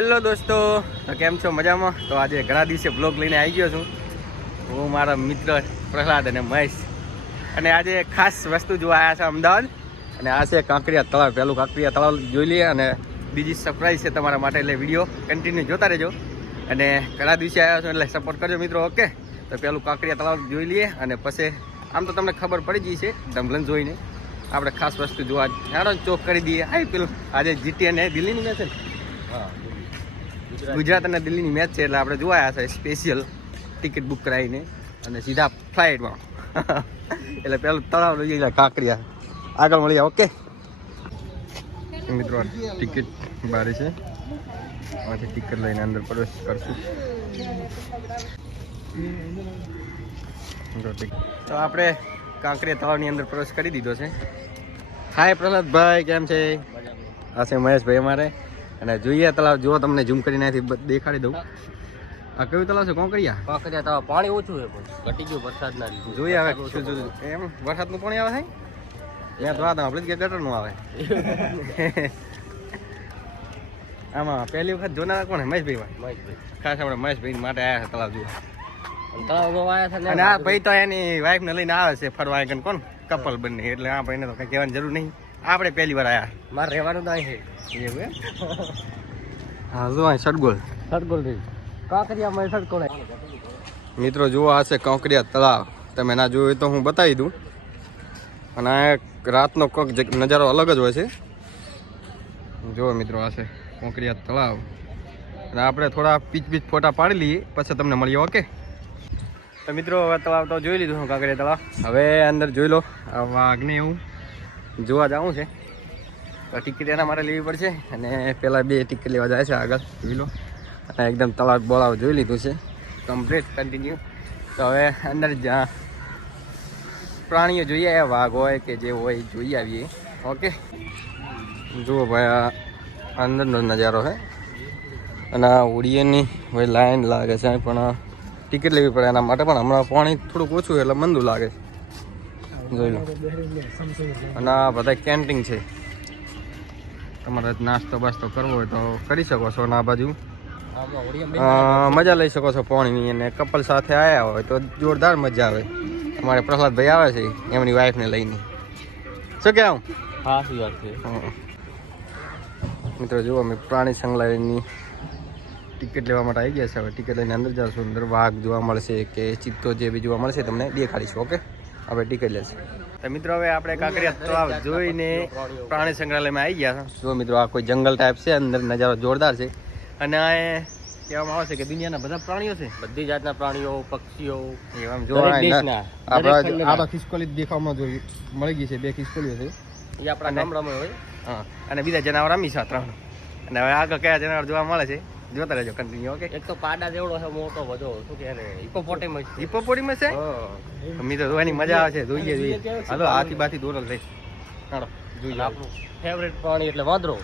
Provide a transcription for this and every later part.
Hello દોસ્તો, તો કેમ છો? મજામાં? તો આજે ઘણા દિવસે બ્લોગ લઈને આવી ગયો છું હું, મારા મિત્ર પ્રહલાદ અને મહેશ. અને આજે ખાસ વસ્તુ જોવા આવ્યા છે અમદાવાદ. અને આ છે કાંકરિયા તળાવ. પહેલું કાંકરિયા તળાવ જોઈ લઈએ અને બીજી સરપ્રાઈઝ છે તમારા માટે, એટલે વિડીયો કન્ટિન્યુ જોતા રહેજો. અને ઘણા દિવસે આવ્યા છો એટલે સપોર્ટ કરજો મિત્રો. ઓકે, તો પહેલું કાંકરિયા તળાવ જોઈ લઈએ અને પછી આમ તો તમને ખબર પડી ગઈ છે ઢમલન જોઈને. આપણે ખાસ વસ્તુ જોવા હેડો ચોક કરી દઈએ. આઈપીએલ આજે જીટી અને દિલ્હીની મેચ છે ને? હા, ગુજરાત અને દિલ્હીની મેચ છે એટલે આપણે જોવાયા છે સ્પેશિયલ ટિકિટ બુક કરાવીને અને સીધા ફ્લાઇટમાં. એટલે પેલું તળાવ લઈ જાય કાંકરિયા, આગળ મળીએ. ઓકે મિત્રો, ટિકિટ બારી છે, આમાંથી ટિકિટ લઈને અંદર પ્રવેશ કરશું. તો આપણે કાંકરિયા તળાવની અંદર પ્રવેશ કરી દીધો છે. હાય પ્રહલાદભાઈ, કેમ છે? આ છે મહેશભાઈ અમારે. અને જોઈએ તળાવ, જો તમને ઝૂમ કરીને દેખાડી દઉં. આ કયું તળાવ છે? કાંકરિયા તળાવ. પાણી ઓછું છે પણ ઘટી ગયું વરસાદના લીધે. જોઈએ હવે એમ વરસાદનું પાણી આવે છે ત્યાં તો આપણે કે ગટરનું આવે. આમાં પહેલી વખત જોનારા કોણ? મહેશભાઈ. ખાસ આપણે મહેશભાઈ માટે આવ્યા છે તળાવ જોવા. અને આ ભાઈ તો એની વાઈફ ને લઈને આવે છે ફરવા. કોણ કપલ બંને, એટલે આપણે એને તો કઈ કહેવાની જરૂર નહીં. આપણે પહેલી વાર આવ્યા. મારે રહેવાનું તો અહીં છે એવું એમ? હા, જો અહીં સડગોલ કાંકરિયામાં સડકોળ. મિત્રો જુઓ, આ છે કાંકરિયા તળાવ. તમે ના જોયું તો હું બતાવી દઉં. અને આ રાતનો કોઈક નજારો અલગ જ હોય છે. જુઓ મિત્રો, આ છે કાંકરિયા તળાવ. અને આપણે થોડા પીચ ફોટા પાડી લઈએ, પછી તમને મળીએ. ઓકે, તો મિત્રો હવે તળાવ તો જોઈ લીધું કાંકરિયા તળાવ. હવે અંદર જોઈ લો. આ વાઘને એવું જોવા જવું છે તો ટિકિટ એના માટે લેવી પડશે. અને પેલા 2 ટિકિટ લેવા જાય છે આગળ, જોઈ લો. અને એકદમ તળાવ બોળાવ જોઈ લીધું છે કમ્પ્લીટ, કન્ટિન્યુ. તો હવે અંદર જ્યાં પ્રાણીઓ જોઈએ, વાઘ હોય કે જે હોય જોઈ આવીએ. ઓકે, જુઓ ભાઈ, આ અંદરનો નજારો છે. અને આ ઉડિયનની ભાઈ લાઈન લાગે છે, પણ ટિકિટ લેવી પડે એના માટે. પણ હમણાં પાણી થોડુંક ઓછું એટલે મંદુ લાગે છે, જોઈ લો. અને આ બધા કેન્ટીન છે, તમારે નાસ્તો બાસ્તો કરવો હોય તો કરી શકો છો. અને આ બાજુ મજા લઈ શકો છો પાણીની. અને કપલ સાથે આવ્યા હોય તો જોરદાર મજા આવે. અમારે પ્રહલાદભાઈ આવે છે એમની વાઈફને લઈને. શું કહેવું? હા, શું વાત છે મિત્રો. જુઓ, અમે પ્રાણી સંગ્રહાલયની ટિકિટ લેવા માટે આવી ગયા છે. હવે ટિકિટ લઈને અંદર જશું. અંદર વાઘ જોવા મળશે કે ચિત્તો જે બી જોવા મળશે તમને દેખાડીશું. ઓકે, હવે ટિકિટ લેશે. તો મિત્રો, હવે આપણે કાંકરિયા તળાવ જોઈને પ્રાણી સંગ્રહાલયમાં આવી ગયા. જો મિત્રો, આ કોઈ જંગલ ટાઈપ છે, અંદર નજારો જોરદાર છે. અને આ કહેવામાં આવે છે કે દુનિયાના બધા પ્રાણીઓ છે, બધી જાતના પ્રાણીઓ, પક્ષીઓ. એમ જોવા ખિસકોલી દેખાવામાં જોઈ મળી ગઈ છે. 2 ખિસકોલીઓ છે, એ આપણા ગામડામાં હોય. હા, અને બીજા જનાવર અમી છે 3. અને હવે આગળ કયા જનાવર જોવા મળે છે જોતા રહેજો કન્ટિન્યુ. ઓકે, એક તો પાડા જેવડો છે મોટો બધો, શું કે હિપોપોટેમસ. હિપોપોટેમસ છે. મિત્રો જોવાની મજા આવે છે, જોઈએ. હાલો, હાથી બાથી દોરલ થઈ. હાલો જોઈએ. આપણું ફેવરેટ પ્રાણી એટલે વાંદરો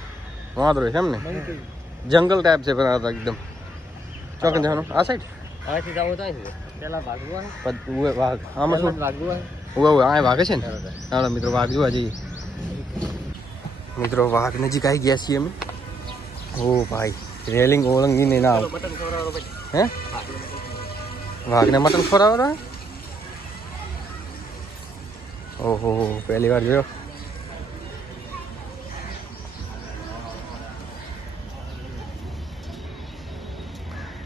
છે એમ ને? જંગલ ટાઈપ છે પણ આ તો એકદમ ચોકન જવાનું. આ સાઈડ અહીંથી જવું થાય છે. પેલા ભાગવું હોય વાઘ. આમાં શું ભાગવું હોય? આ વાઘ છે ને? હાલો મિત્રો, વાઘ જોવા જઈએ. મિત્રો, વાઘ નજીક આવી ગયા છીએ અમે. ઓ ભાઈ, રેલિંગ ઓળંગીને ના આવ. હે, વાઘને મટન ખવડાવવા? ઓહો, પહેલી વાર જોયો.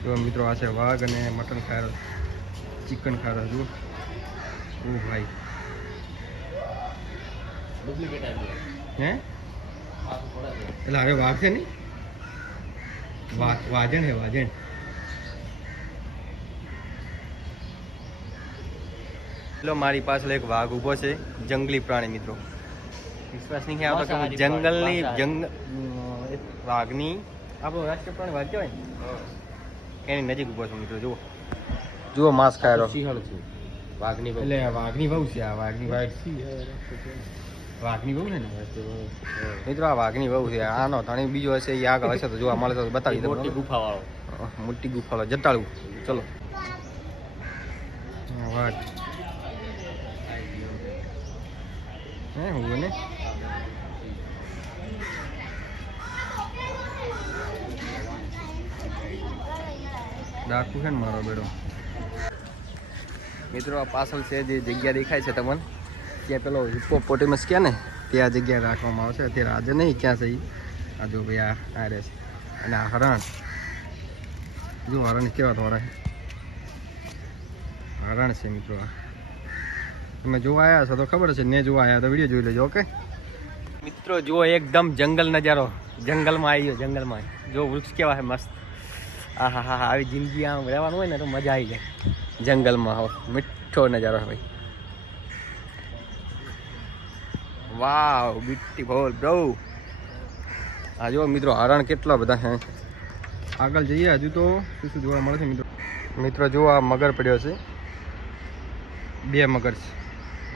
જો મિત્રો, આ છે વાઘ અને મટન ખાય, ચિકન ખાય. જુઓ, ઓ ભાઈ. હે, એટલે હવે વાઘ છે ને? વાજણ હે, વાજણ. ચલો, મારી પાછળ એક વાઘ ઊભો છે, જંગલી પ્રાણી. મિત્રો, વિશ્વાસ નહીં આવતો કે જંગલની વાઘની આપણો રાષ્ટ્રીય પ્રાણી વાઘ કહેવાય ને, એની નજીક ઊભો છે. મિત્રો જુઓ, માંસ ખાયેલો સિંહણ છે. વાઘની એટલે વાઘની બહુ છે. આ વાઘની બહુ છે ને મિત્રો? આ વાઘની બહુ છે. આનો ધણી બીજો હશે, એ આગળ હશે તો જોવા મળે તો બતાવી દો. મોટી ગુફા વાળો, મોટી ગુફા વાળો જટાળું. ચલો, વાઘ હે હું ને ડાકુ છે ને મારો બેડો. મિત્રો આ પાછળ છે જે જગ્યા દેખાય છે તમને, ત્યાં પેલો હિપ્પોપોટેમસ કે ને ત્યાં જગ્યા રાખવામાં આવશે. અત્યારે આજે નહીં, ક્યાં છે ઈ? આ જો ભાઈ આ રહે છે. અને આ હરણ, જો હરણ કેવા થોડા હરણ છે મિત્રો. આ તમે જોવા આવ્યા છો તો ખબર છે, ને જોવા આવ્યા તો વિડીયો જોઈ લેજો. ઓકે મિત્રો, જુઓ એકદમ જંગલ નજારો, જંગલમાં આવી ગયો. જંગલમાં જો વૃક્ષ કેવા છે મસ્ત. હા હા હા, આવી જિંદગી આમ રહેવાનું હોય ને તો મજા આવી જાય. જંગલમાં હો મીઠો નજારો છે ભાઈ. વાવ બ્યુટીફુલ બ્રો. આ જો મિત્રો હરણ કેટલા બધા છે. આગળ જઈએ હજુ તો શું શું જોવા મળે છે મિત્રો. મિત્રો જુઓ આ મગર પડ્યો છે, 2 મગર છે,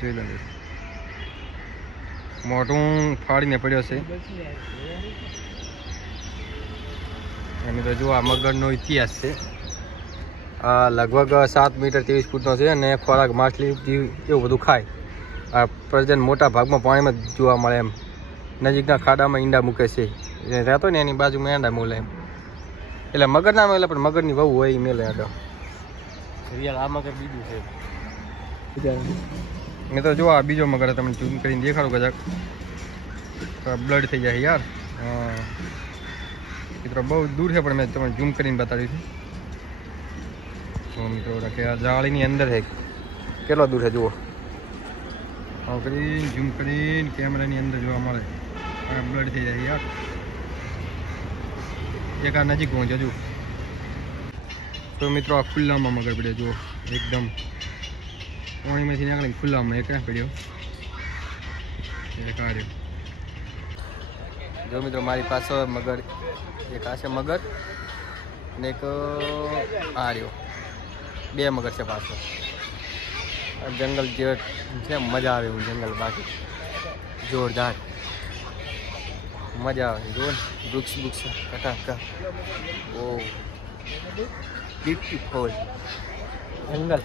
જોઈ લેજો. મોઢું ફાડીને પડ્યો છે. મિત્રો જુઓ આ મગરનો ઇતિહાસ છે. આ લગભગ 7 મીટર 23 ફૂટનો છે અને ખોરાક માછલી એવું બધું ખાય. આ પ્રજન મોટા ભાગમાં પાણીમાં જ જોવા મળે એમ. નજીકના ખાડામાં ઈંડા મૂકે છે. જે રહેતો ને એની બાજુમાં ઈંડા મૂલે એમ. એટલે મગર ના મેલે, પણ મગરની વહુ હોય એ મેલે આડો. રિયલ આ મગર બીજું છે. મેં તો જો આ બીજો મગર તમને ઝૂમ કરીને દેખાડું કદાચ બ્લડ થઈ જાય યાર. હા મિત્રો બહુ દૂર છે પણ મેં તમને ઝૂમ કરીને બતાવ્યું છે. તો મિત્રો કે આ જાળીની અંદર છે, કેટલો દૂર છે જુઓ. આમ કરીને ઝૂમ કરીને કેમેરાની અંદર જોવા મળે. બ્લડ થઈ જાય યાર. એક આ નજીક પહોંચે હજુ. તો મિત્રો આ ખુલ્લામાં મગર પડ્યો જુઓ, એકદમ પાણીમાંથી નીકળીને ખુલ્લામાં એક પડ્યો. એક આ રહ્યો. જો મિત્રો મારી પાસે મગર, એક આ છે મગર અને એક આ રહ્યો. 2 મગર છે પાછળ. જંગલ જે છે મજા આવે એવું જંગલ, બાકી જોરદાર મજા આવે. જુઓ ને વૃક્ષ વૃક્ષ કટા. ઓ બ્યુટીફુલ જંગલ.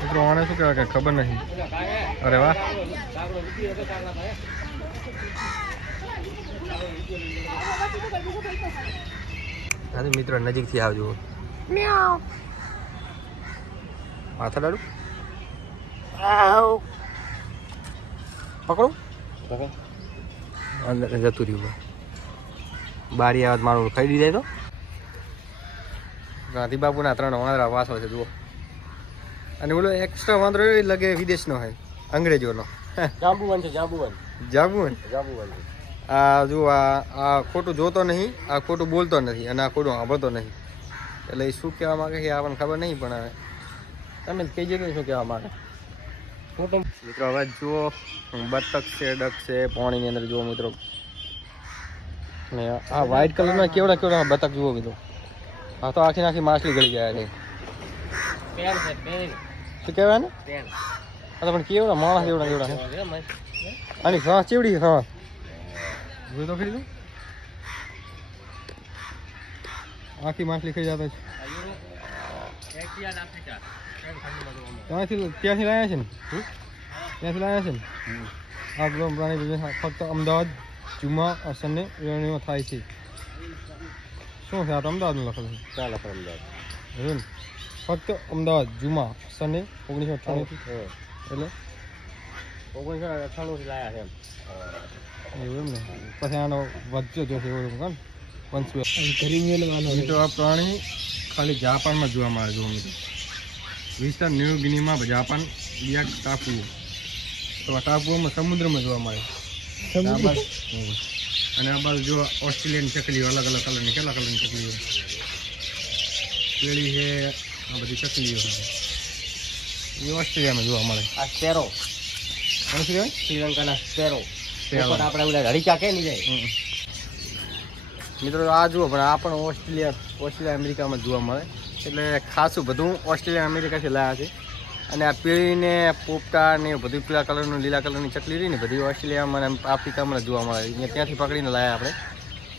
મિત્રો આને શું કહેવાય કે ખબર નહીં. અરે વાહ, મિત્રો નજીકથી આવજો. માથા ડાડું પકડું અંદર જતું રહ્યું. બારી આવત મારું ખાઈ દીધા તો. ગાંધી બાપુના 3 વાંદરા વાસો છે જુઓ. અને ઓલો એક્સ્ટ્રા વાંદરો એ લગે વિદેશનો હોય, અંગ્રેજોનો. જાંબુવન છે, જાંબુવન. જાંબુવન. જાંબુવન. આ જો આ ખોટું જોતો નહીં, આ ખોટું બોલતો નથી અને આ ખોટું સાંભળતો નહીં. એટલે એ શું કહેવા માગે છે આપણને ખબર નહીં, પણ તમે કહીએ કે શું કહેવા માગે. મિત્રો હવે જુઓ બતક છે, ડક છે પાણીની અંદર. જુઓ મિત્રો ને આ વ્હાઈટ કલરના કેવડા બતક જુઓ મિત્રો. આ તો આખી માછલી ગળી ગયા છે. શું કહેવાય ને? આ તો પણ કેવડા માણસ કેવડા છે. આની શ્વાસ ચેવડી. હા જોઈ તો ખરી. આખી માછલી ખાઈ જતો છે. ત્યાંથી લાવ્યા છે ને? ત્યાંથી લાવ્યા છે ને? આ ગ્લોમ પ્રાણી ફક્ત અમદાવાદ જુમા અસરને રેવણીમાં થાય છે. શું છે આ તો અમદાવાદનું લખેલું છે? ક્યાં લખો અમદાવાદ? ને ફક્ત અમદાવાદ જુમા અસરને 1998 એટલે 1998 લાયા છે એવું એમ ને. પછી આનો વધજો જોશે એવું કામ મિત્રો. આ પ્રાણી ખાલી જાપાનમાં જોવા મળે. જો મિત્રો વિસ્તાર ન્યૂ ગિનીમાં જાપાન બીજા ટાપુઓ, તો આ ટાપુઓમાં સમુદ્રમાં જોવા મળે. અને આ બાજુ જો ઓસ્ટ્રેલિયન ચકલીઓ, અલગ અલગ કલરની, કેટલા કલરની ચકલીઓ પેલી છે. આ બધી ચકલીઓ છે એ ઓસ્ટ્રેલિયામાં જોવા મળે. આ સ્પેરો. શું કહેવાય? શ્રીલંકાના સ્પેરો. આપણે ઓલા હરીકા કે નહીં જાય મિત્રો. આ જુઓ પણ આ પણ ઓસ્ટ્રેલિયા અમેરિકામાં જોવા મળે. એટલે ખાસું બધું ઓસ્ટ્રેલિયા અમેરિકાથી લાવ્યા છે. અને આ પીળીને પોપટા ને બધું પીળા કલરનું, લીલા કલરની ચકલી રહી ને બધી ઓસ્ટ્રેલિયામાં અને આફ્રિકામાં જોવા મળે. અહીંયા ત્યાંથી પકડીને લાવ્યા આપણે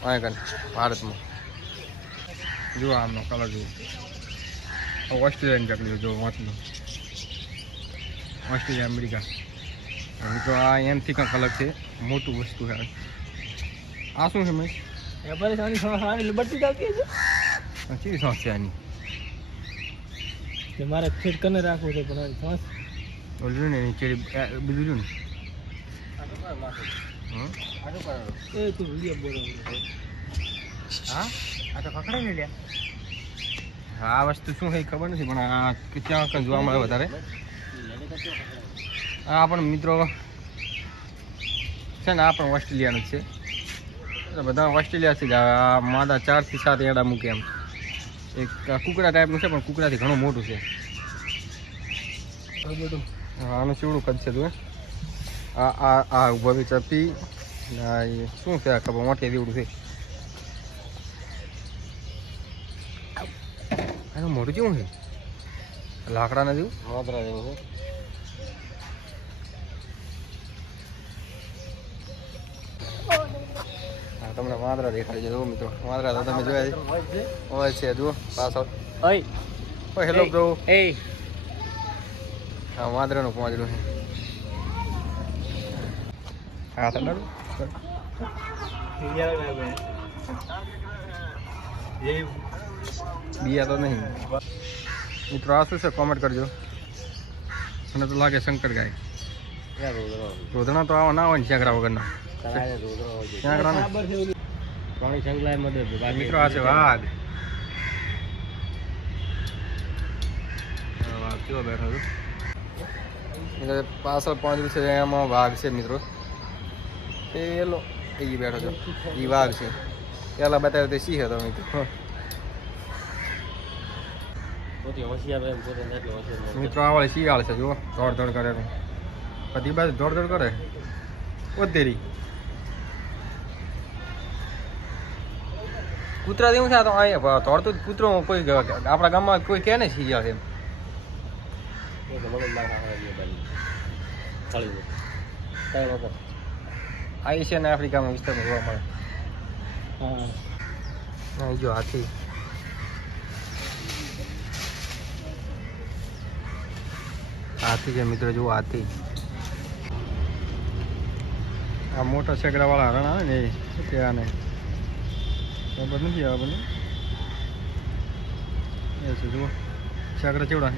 અહીંયા ભારતમાં. જુઓ આમનો કલર જુઓ. ઓસ્ટ્રેલિયન ચકલીઓ જો વાંચલું. ઓસ્ટ્રેલિયા અમેરિકા મિત્રો આ એનથી કંઈક અલગ છે, મોટું વસ્તુ છે આ શું છે મેં ચીવી શ્વાસ છે આની મારે ફિટ કરીને રાખવું છે પણ શ્વાસ ઓલું ને ચેડી બીજું રહ્યું ને એ તું વિડીયો બોલો હા આ તો પકડાઈ ને લ્યા હા આ વસ્તુ શું છે એ ખબર નથી પણ આ ક્યાં કંઈ જોવા મળે વધારે આ પણ મિત્રો છે ને આ પણ ઓસ્ટ્રેલિયાનું જ છે એટલે બધા ઓસ્ટ્રેલિયા છે જ આ માદા 4 થી 7 એડા મૂકે એમ એક કુકડા ટાઈપનું છે પણ કુકડાથી ઘણું મોટું છે આનું ચીવડું કદ છે તું આ ઉભો બી ચપી એ શું છે આ ખબર મોટી દીવડું છે આનું મોટું કેવું છે લાકડાના જેવું મોદરા જેવું છે હા તમને વાંદરા દેખાડી છે જુઓ મિત્રો વાંદરા તો તમે જોયા હોય છે જુઓ પાછળ ઓય ઓ હેલો બ્રો એ હા વાંદરાનું પાંજરું છે હા તો ડરું બિયા તો નહીં મિત્રો આ શું છે કોમેન્ટ કરજો મને તો લાગે શંકર ગાય રોધણા તો આવા ના હોય ને શેકરા વગરના શેકરા ને પાણી સંગલાય મદદ મિત્રો આ છે વાઘ વાઘ કેવો બેઠો છે મિત્રો પાછળ પાંજરું છે એમાં વાઘ છે મિત્રો પેલો એ બેઠો છે એ વાઘ છે પેલા બતાવ્યો તે સિંહ હતો મિત્રો પોતે હોશિયાર રહે પોતે એટલો હોશિયાર મિત્રો આ વાળી શિયાળ છે જુઓ દોડ દોડ કરે બધી બાજુ દોડ દોડ કરે વધેરી કૂતરા જેવું છે આ તો અહીંયા દોડતું કૂતરો કોઈ આપણા ગામમાં કોઈ કહે ને શિયાળ છે મને લાગે ખાલી કઈ વખત આ એશિયા ને આફ્રિકામાં વિસ્તારમાં જોવા મળે હા અહીં જો હાથી હાથી છે મિત્રો જુઓ હાથી આ મોટા છેકડા વાળા હરણ આવે ને એ ત્યાંને ખબર નથી આવે બધું એ છે જુઓ છેકડા ચેવડા